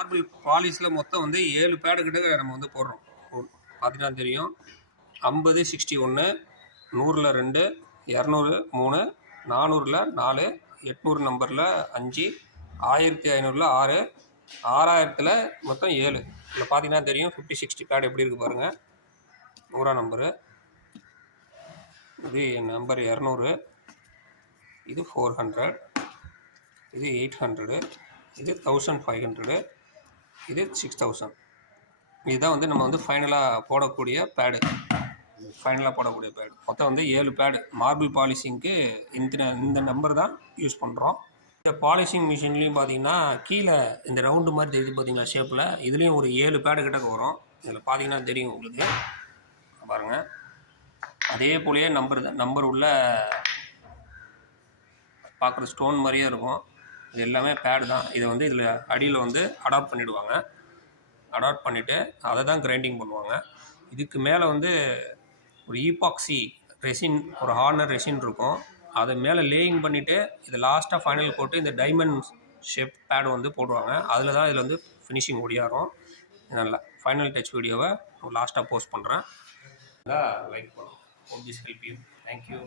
Marble பாலிஷில் மொத்தம் வந்து 7 pad கிட்ட நம்ம வந்து போடுறோம். பார்த்தீங்கன்னா தெரியும். 50 61, 100ல் 2, 200 3, 400ல் 4, 800 நம்பரில் 5, 1500ல் 6, 6000த்தில் மொத்தம் 7. இதில் பார்த்தீங்கன்னா தெரியும் 50 60 பேடு எப்படி இருக்குது பாருங்கள். 100 நம்பரு, இது நம்பர் 200, இது 400, இது 800, இது 1500, இது 6000. இதுதான் வந்து நம்ம வந்து ஃபைனலாக போடக்கூடிய பேடு. மொத்தம் வந்து 7 பேடு. மார்பிள் பாலிஷிங்க்கு இந்த நம்பர் தான் யூஸ் பண்ணுறோம். இந்த பாலிஷிங் மிஷின்லேயும் பார்த்தீங்கன்னா கீழே இந்த ரவுண்டு மாதிரி தெரியுது பார்த்தீங்களா ஷேப்பில், இதுலேயும் ஒரு 7 பேடு கிட்ட வரும். இதில் பார்த்தீங்கன்னா தெரியும் உங்களுக்கு பாருங்கள். அதே போலயே நம்பர் உள்ள பார்க்குற ஸ்டோன் மாதிரியே இருக்கும். இது எல்லாமே பேடு தான். இதை வந்து இதில் அடியில் வந்து அடாப்ட் பண்ணிவிடுவாங்க. அடாப்ட் பண்ணிவிட்டு அதை தான் கிரைண்டிங் பண்ணுவாங்க. இதுக்கு மேலே வந்து ஒரு ஈபாக்சி ரெசின், ஒரு ஹார்னர் ரெசின் இருக்கும். அதை மேலே லேயிங் பண்ணிவிட்டு இது லாஸ்ட்டாக ஃபைனல் போட்டு இந்த டைமண்ட் ஷேப் பேடு வந்து போடுவாங்க. அதில் தான் இதில் வந்து ஃபினிஷிங் ஒடியாரும். நல்லா ஃபைனல் டச் வீடியோவை லாஸ்ட்டாக போஸ்ட் பண்ணுறேன். லைக் பண்ணுவோம். Hope this help you. Thank you.